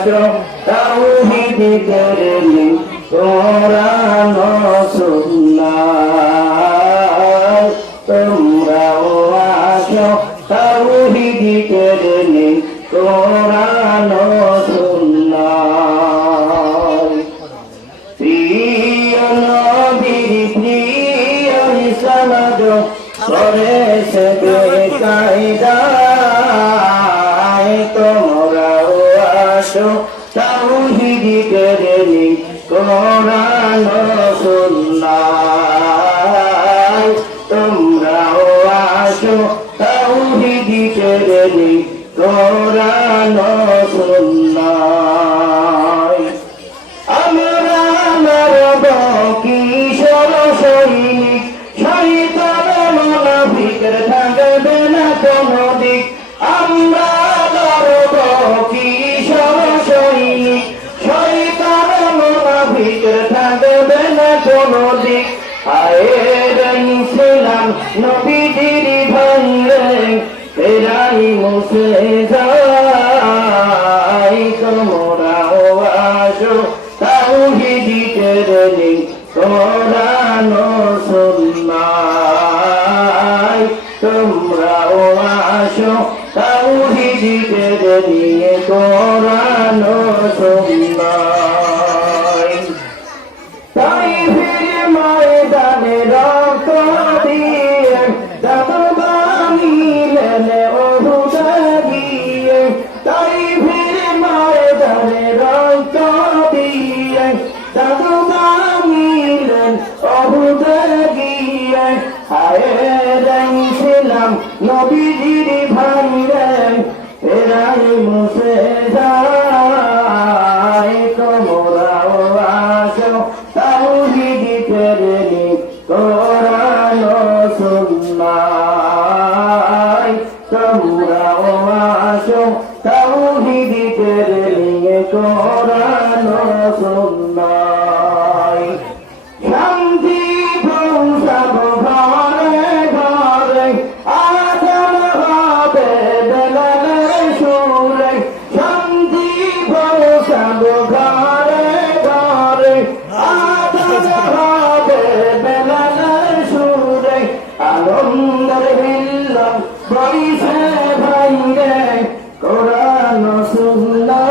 আসো তাওহীদ করলি কোরআন ও সুন্নাহ তোমরাও আসো তাওহীদ করলি কোরআন ও সুন্নাহ প্রিয় নবীর প্রিয় সনদ করে সে বেকায়দায় তোমরাও আসো তাওহীদ করলি কোরআন ও সুন্নাহ তোমরাও আসো তাওহীদ করলি কোরআন ও সুন্নাহ আমরা মারব কিশোর সৈনিক শয়তান মুনাফিকের থাকবে না কোনো দিক আমরা লড়ব কিশোর সৈনিক শয়তান মুনাফিকের থাকবে না কোনো দিক আয়ের ইসলাম নবীজির ভাঙলে তেরাই মুছে যায় তোমরাও আসো তাওহীদ করলি কোরআন ও সুন্নাহ তোমরাও আসো তাওহীদ করলি কোরআন ও সুন্নাহ তাইফের ময়দানে রক্ত দিয়ে দাবানিলেন ওহুদ গিয়ে তাইফের ময়দানে রক্ত দিয়ে দাবানিলেন ওহুদ গিয়ে হায় ছিলাম নবীজির ভাইরে ফেরাই মুছে যায় তোমরাও আসো তাওহীদ করলি কোরআন ও সুন্নাহ তোমরাও আসো তাওহীদ করলি কোরআন ও সুন্নাহ শান্তি পৌঁছাবো ঘরে ঘরে আজান হবে বেলালের সুরে শান্তি পৌঁছাবো ঘরে ঘরে আজান হবে বেলালের সুরে আনন্দের হিল্লোল বইছে ভাইরে কোরআন ও সুন্নাহ